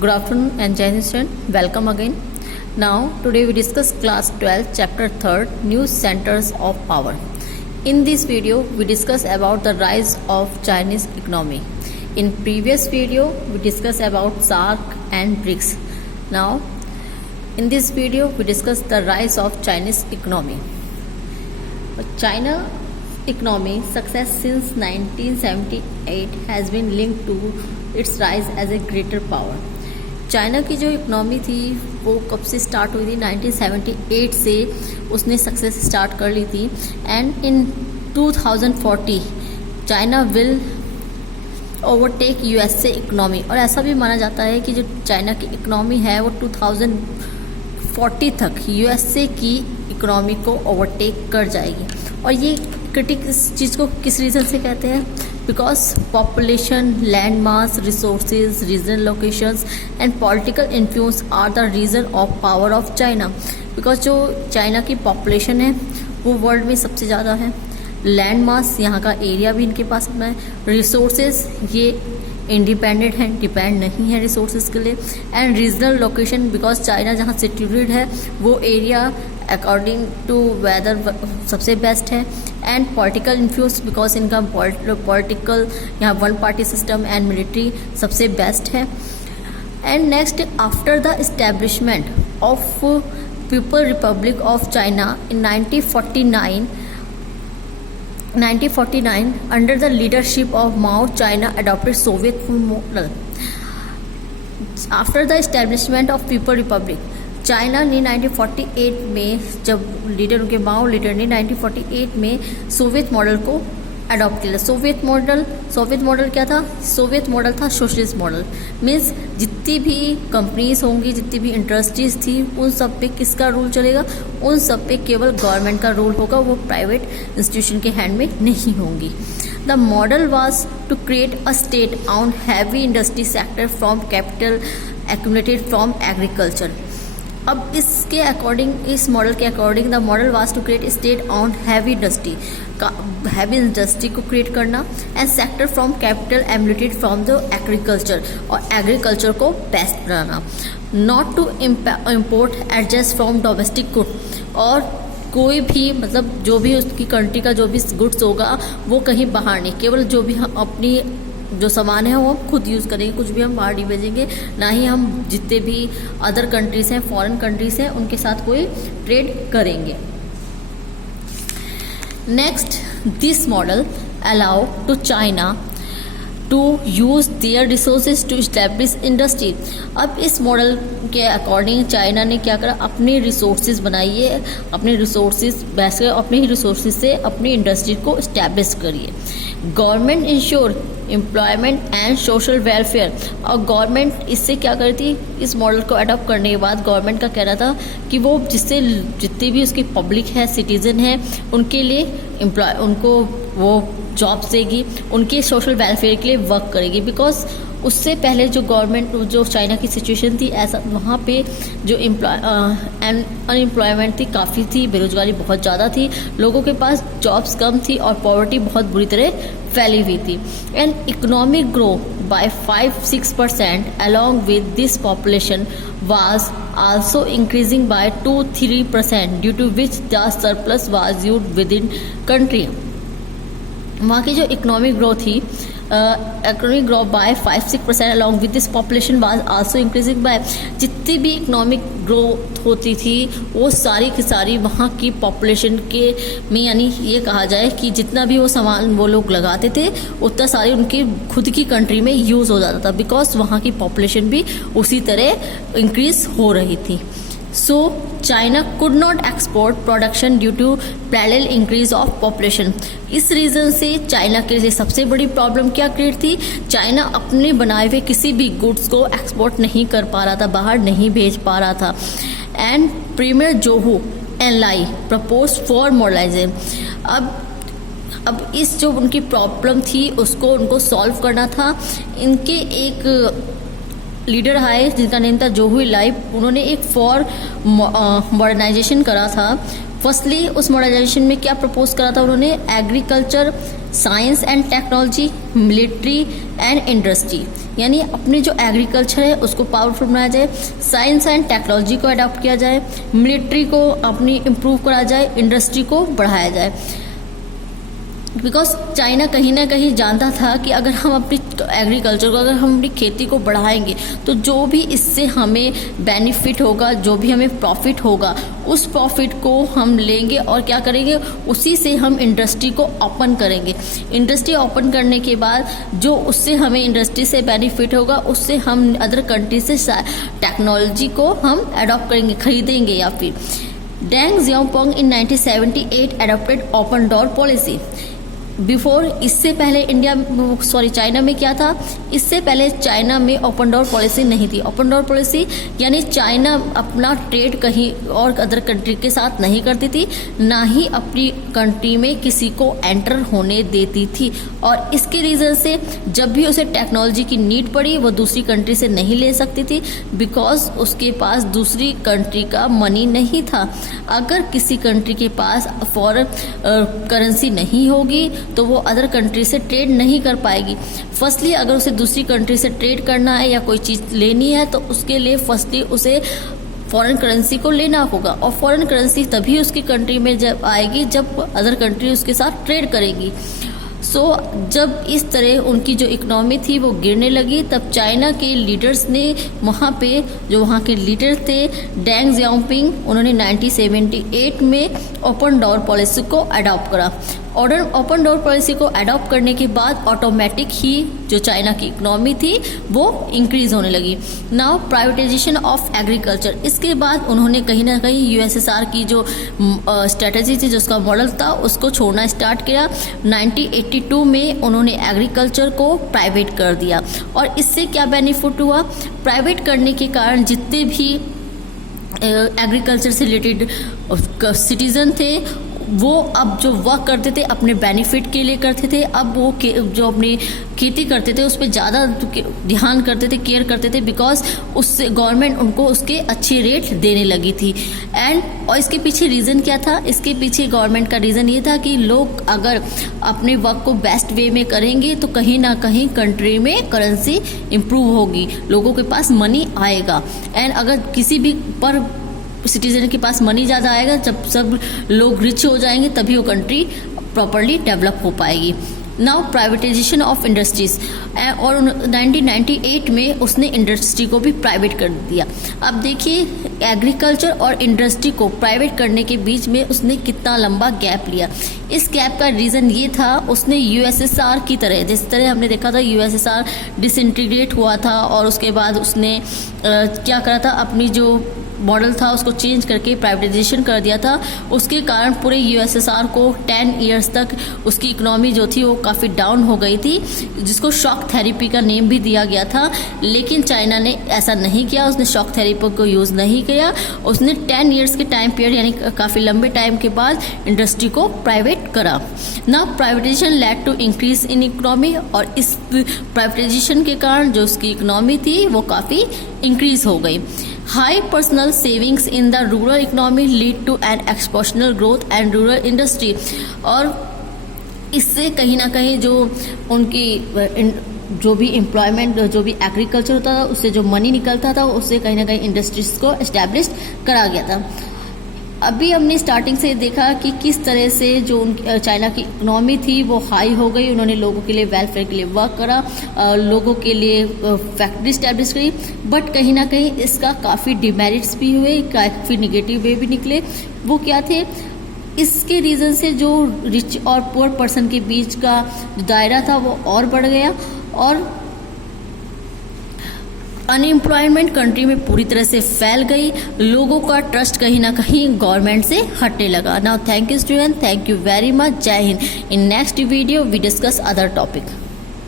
Good afternoon and Jai Hind student. Welcome again. Now today we discuss class 12 chapter 3rd New Centers of Power. In this video we discuss about the rise of Chinese economy. In previous video we discuss about SAARC and BRICS. Now in this video we discuss the rise of Chinese economy. China economy success since 1978 has been linked to its rise as a greater power. China की जो economy थी वो कब से start हुई थी? 1978 से उसने सक्सेस स्टार्ट कर ली थी and in 2040 China will overtake USA economy. और ऐसा भी माना जाता है कि जो चाइना की इकोनॉमी है वो 2040 तक यूएसए की इकोनॉमी को ओवरटेक कर जाएगी। और ये क्रिटिक इस चीज़ को किस रीज़न से कहते हैं? Because population, land mass, resources, regional locations and political influence are the reason of power of China. Because जो चाइना की पॉपुलेशन है वो वर्ल्ड में सबसे ज़्यादा है, लैंड मास, यहाँ का एरिया भी इनके पास अपना है, रिसोर्सेज ये इंडिपेंडेंट है, डिपेंड नहीं है रिसोर्सेज के लिए, and regional location because China जहाँ सिचुएटेड है वो एरिया अकॉर्डिंग टू वेदर सबसे बेस्ट है, एंड पॉलिटिकल इन्फ्लुएंस बिकॉज इनका पॉलिटिकल यहाँ one party system and military सबसे बेस्ट है। And next after the establishment of people Republic of China in 1949 under the leadership of Mao, China adopted Soviet model. After the establishment of People Republic, China ने 1948 में जब leader उनके माओ leader ने 1948 में Soviet model को adopt किया। Soviet model क्या था? सोवियत मॉडल था सोशलिस्ट मॉडल। मीन्स जितनी भी कंपनीज होंगी, जितनी भी इंडस्ट्रीज थी, उन सब पे किसका रूल चलेगा? उन सब पे केवल गवर्नमेंट का रूल होगा, वो प्राइवेट इंस्टीट्यूशन के हैंड में नहीं होंगी। The model was to create a state on heavy industry sector from capital accumulated from agriculture. अब इसके अकॉर्डिंग, इस मॉडल के according the model was to create state on heavy industry को create करना and sector from capital emulated from the agriculture, और agriculture को best बनाना, not to import adjust from domestic good. और कोई भी मतलब जो भी उसकी कंट्री का जो भी गुड्स होगा वो कहीं बाहर नहीं, केवल जो भी हम अपनी जो सामान है वो हम खुद यूज़ करेंगे, कुछ भी हम बाहर नहीं भेजेंगे, ना ही हम जितने भी अदर कंट्रीज हैं, फॉरेन कंट्रीज हैं, उनके साथ कोई ट्रेड करेंगे। Next, this model allow to China to use their resources to establish industry. अब इस मॉडल के अकॉर्डिंग चाइना ने क्या करा? अपने रिसोर्सेज बनाइए, अपने रिसोर्सेज बेस कर अपने ही रिसोर्सेज से अपनी इंडस्ट्री को इस्टेब्लिश करिए। Government ensure employment and social welfare. और गवर्नमेंट इससे क्या करती? इस मॉडल को अडॉप्ट करने के बाद गवर्नमेंट का कहना था कि वो जिससे जितनी भी उसकी पब्लिक है, सिटीजन है, उनके लिए उनको वो जॉब्स देगी, उनके सोशल वेलफेयर के लिए वर्क करेगी। बिकॉज उससे पहले जो गवर्नमेंट, जो चाइना की सिचुएशन थी, ऐसा वहाँ पे जो अनएम्प्लॉयमेंट थी काफ़ी थी, बेरोजगारी बहुत ज़्यादा थी, लोगों के पास जॉब्स कम थी और पॉवर्टी बहुत बुरी तरह फैली हुई थी। And economic grow by 5-6% along with this population was also increasing by 2-3% due to which the surplus was used within country। वहाँ की जो इकोनॉमिक ग्रोथ थी, economic grow by 5-6% along with this population was also increasing by, जितनी भी economic growth होती थी वो सारी की सारी वहाँ की पॉपुलेशन के में, यानी ये कहा जाए कि जितना भी वो सामान वो लोग लगाते थे उतना सारी उनकी खुद की कंट्री में यूज़ हो जाता था, बिकॉज वहाँ की पॉपुलेशन भी उसी तरह इंक्रीज हो रही थी। So China could not export production due to parallel increase of population। इस रीज़न से चाइना के लिए सबसे बड़ी प्रॉब्लम क्या क्रिएट थी? चाइना अपने बनाए हुए किसी भी गुड्स को एक्सपोर्ट नहीं कर पा रहा था, बाहर नहीं भेज पा रहा था। And premier Zhou Enlai propose for modernization. अब इस जो उनकी प्रॉब्लम थी उसको उनको सॉल्व करना था। इनके एक लीडर आए जिनका नेम था जोहू इलाई, उन्होंने एक फॉर मॉडर्नाइजेशन करा था फर्स्टली उस मॉडर्नाइजेशन में क्या प्रपोज करा था उन्होंने, agriculture, science and technology, military and industry, यानी अपने जो एग्रीकल्चर है उसको पावरफुल बनाया जाए, साइंस एंड टेक्नोलॉजी को अडॉप्ट किया जाए, मिलिट्री को अपनी इम्प्रूव करा जाए, इंडस्ट्री को बढ़ाया जाए। बिकॉज चाइना कहीं ना कहीं जानता था कि अगर हम अपनी एग्रीकल्चर को, अगर हम अपनी खेती को बढ़ाएंगे तो जो भी इससे हमें बेनिफिट होगा, जो भी हमें प्रॉफिट होगा, उस प्रॉफिट को हम लेंगे और क्या करेंगे, उसी से हम इंडस्ट्री को ओपन करेंगे। इंडस्ट्री ओपन करने के बाद जो उससे हमें इंडस्ट्री से बेनिफिट होगा, उससे हम अदर कंट्री से टेक्नोलॉजी को हम अडॉप्ट करेंगे, खरीदेंगे। या फिर डेंग जियाओपोंग इन 1978 adopted open door policy. Before, इससे पहले चाइना में क्या था, इससे पहले चाइना में ओपन डोर पॉलिसी नहीं थी। ओपन डोर पॉलिसी यानी चाइना अपना ट्रेड कहीं और अदर कंट्री के साथ नहीं करती थी, ना ही अपनी कंट्री में किसी को एंटर होने देती थी। और इसके रीज़न से जब भी उसे टेक्नोलॉजी की नीड पड़ी वो दूसरी कंट्री से नहीं ले सकती थी, बिकॉज उसके पास दूसरी कंट्री का मनी नहीं था। अगर किसी कंट्री के पास फॉरेन करेंसी नहीं होगी तो वो अदर कंट्री से ट्रेड नहीं कर पाएगी। फर्स्टली अगर उसे दूसरी कंट्री से ट्रेड करना है या कोई चीज़ लेनी है तो उसके लिए फर्स्टली उसे फॉरेन करेंसी को लेना होगा, और फॉरेन करेंसी तभी उसकी कंट्री में जब आएगी जब अदर कंट्री उसके साथ ट्रेड करेगी। जब इस तरह उनकी जो इकोनॉमी थी वो गिरने लगी, तब चाइना के लीडर्स ने वहाँ पे जो वहाँ के लीडर थे डेंग जियाओपिंग, उन्होंने 1978 में ओपन डोर पॉलिसी को अडॉप्ट करा। ओपन डोर पॉलिसी को अडॉप्ट करने के बाद ऑटोमेटिक ही जो चाइना की इकोनॉमी थी वो इंक्रीज होने लगी। नाउ प्राइवेटाइजेशन ऑफ एग्रीकल्चर, इसके बाद उन्होंने कहीं ना कहीं यूएसएसआर की जो स्ट्रेटजी थी, जो उसका मॉडल था, उसको छोड़ना स्टार्ट किया। 1982 में उन्होंने एग्रीकल्चर को प्राइवेट कर दिया, और इससे क्या बेनिफिट हुआ, प्राइवेट करने के कारण जितने भी एग्रीकल्चर से रिलेटेड सिटीजन थे वो अब जो वर्क करते थे अपने बेनिफिट के लिए करते थे। अब वो जो अपनी खेती करते थे उस पर ज़्यादा ध्यान करते थे, केयर करते थे, बिकॉज उससे गवर्नमेंट उनको उसके अच्छे रेट देने लगी थी। और इसके पीछे रीज़न क्या था, इसके पीछे गवर्नमेंट का रीज़न ये था कि लोग अगर अपने वर्क को बेस्ट वे में करेंगे तो कहीं ना कहीं कंट्री में करेंसी इम्प्रूव होगी, लोगों के पास मनी आएगा। एंड अगर किसी भी पर सिटीजन के पास मनी ज़्यादा आएगा, जब सब लोग रिच हो जाएंगे तभी वो कंट्री प्रॉपरली डेवलप हो पाएगी। नाउ प्राइवेटाइजेशन ऑफ इंडस्ट्रीज, और 1998 में उसने इंडस्ट्री को भी प्राइवेट कर दिया। अब देखिए एग्रीकल्चर और इंडस्ट्री को प्राइवेट करने के बीच में उसने कितना लंबा गैप लिया। इस गैप का रीज़न ये था, उसने यूएसएसआर की तरह, जिस तरह हमने देखा था यूएसएसआर डिसइंटीग्रेट हुआ था और उसके बाद उसने क्या करा था, अपनी जो मॉडल था उसको चेंज करके प्राइवेटाइजेशन कर दिया था। उसके कारण पूरे यूएसएसआर को 10 इयर्स तक उसकी इकोनॉमी जो थी वो काफ़ी डाउन हो गई थी, जिसको शॉक थेरेपी का नेम भी दिया गया था। लेकिन चाइना ने ऐसा नहीं किया, उसने शॉक थेरेपी को यूज़ नहीं किया। उसने 10 इयर्स के टाइम पीरियड यानी काफ़ी लंबे टाइम के बाद इंडस्ट्री को प्राइवेट करा। ना privatisation led to increase in economy, और इस प्राइवेटाइजेशन के कारण जो उसकी इकोनॉमी थी वो काफ़ी इंक्रीज हो गई। High personal savings in the rural economy lead to an exponential growth and rural industry, और इससे कहीं ना कहीं जो उनकी जो भी एम्प्लॉयमेंट, जो भी एग्रीकल्चर होता था उससे जो मनी निकलता था उससे कहीं ना कहीं इंडस्ट्रीज को एस्टेब्लिश करा गया था। अभी हमने स्टार्टिंग से देखा कि किस तरह से जो चाइना की इकोनॉमी थी वो हाई हो गई, उन्होंने लोगों के लिए वेलफेयर के लिए वर्क करा, लोगों के लिए फैक्ट्री स्टैब्लिश करी, बट कहीं ना कहीं इसका काफ़ी डिमेरिट्स भी हुए, काफ़ी निगेटिव वे भी निकले। वो क्या थे, इसके रीज़न से जो रिच और पुअर पर्सन के बीच का दायरा था वो और बढ़ गया, और अनएम्प्लॉयमेंट कंट्री में पूरी तरह से फैल गई, लोगों का ट्रस्ट कहीं ना कहीं गवर्नमेंट से हटने लगा। Now thank you student, thank you very much, जय हिंद। In next video we discuss other topic.